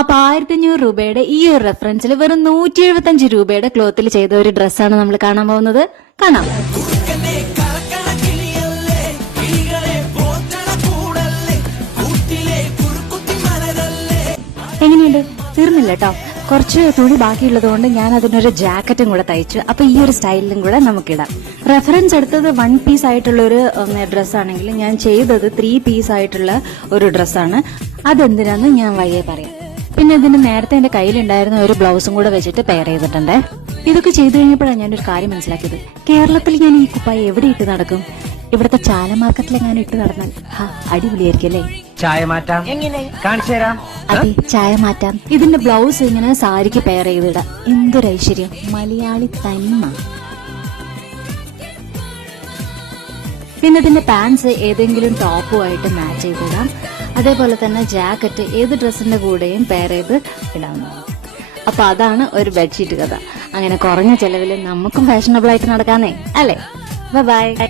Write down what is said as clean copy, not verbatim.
അപ്പൊ 1500 രൂപയുടെ ഈ ഒരു റെഫറൻസിൽ വെറും 175 രൂപയുടെ ക്ലോത്തിൽ ചെയ്ത ഒരു ഡ്രസ്സാണ് നമ്മൾ കാണാൻ പോകുന്നത്. കാണാം. എങ്ങനെയുണ്ട്? തീർന്നില്ല കേട്ടോ. കുറച്ച് തുണി ബാക്കിയുള്ളത് കൊണ്ട് ഞാൻ അതിനൊരു ജാക്കറ്റും കൂടെ തയ്ച്ചു. അപ്പൊ ഈ ഒരു സ്റ്റൈലിലും കൂടെ നമുക്കിടാം. റെഫറൻസ് എടുത്തത് 1 പീസ് ആയിട്ടുള്ള ഒരു ഡ്രസ്സാണെങ്കിൽ ഞാൻ ചെയ്തത് 3 പീസ് ആയിട്ടുള്ള ഒരു ഡ്രസ്സാണ്. അതെന്തിനാന്ന് ഞാൻ വഴിയെ പറയാം. പിന്നെ ഇതിന് നേരത്തെ എന്റെ കയ്യിലുണ്ടായിരുന്ന ഒരു ബ്ലൗസും കൂടെ വെച്ചിട്ട് പെയർ ചെയ്തിട്ടുണ്ട്. ഇതൊക്കെ ചെയ്തു കഴിഞ്ഞപ്പോഴാണ് ഞാനൊരു കാര്യം മനസ്സിലാക്കിയത്. കേരളത്തിൽ ഞാൻ ഈ കുപ്പായി എവിടെ ഇട്ട് നടക്കും? ഇവിടുത്തെ ചാല മാർക്കറ്റിൽ ഞാൻ ഇട്ട് നടന്നാൽ അടിപൊളിയായിരിക്കും അല്ലേ? ചായ മാറ്റാം, കാണിച്ചു തരാം. അതെ, ചായ മാറ്റാം. ഇതിന്റെ ബ്ലൗസ് ഇങ്ങനെ സാരിക്ക് പെയർ ചെയ്തിടാം. എന്തൊരു ഐശ്വര്യം! മലയാളി തനിമ. പിന്നെ ഇതിന്റെ പാൻസ് ഏതെങ്കിലും ടോപ്പുമായിട്ട് മാച്ച് ചെയ്തിടാം. അതേപോലെ തന്നെ ജാക്കറ്റ് ഏത് ഡ്രസ്സിന്റെ കൂടെയും പെയർ ചെയ്ത് ഇടാവുന്നതാണ്. അപ്പൊ അതാണ് ഒരു ബെഡ്ഷീറ്റ് കഥ. അങ്ങനെ കുറഞ്ഞ ചെലവിൽ നമുക്കും ഫാഷനബിൾ ആയിട്ട് നടക്കാന്നേ, അല്ലേ? ബൈ.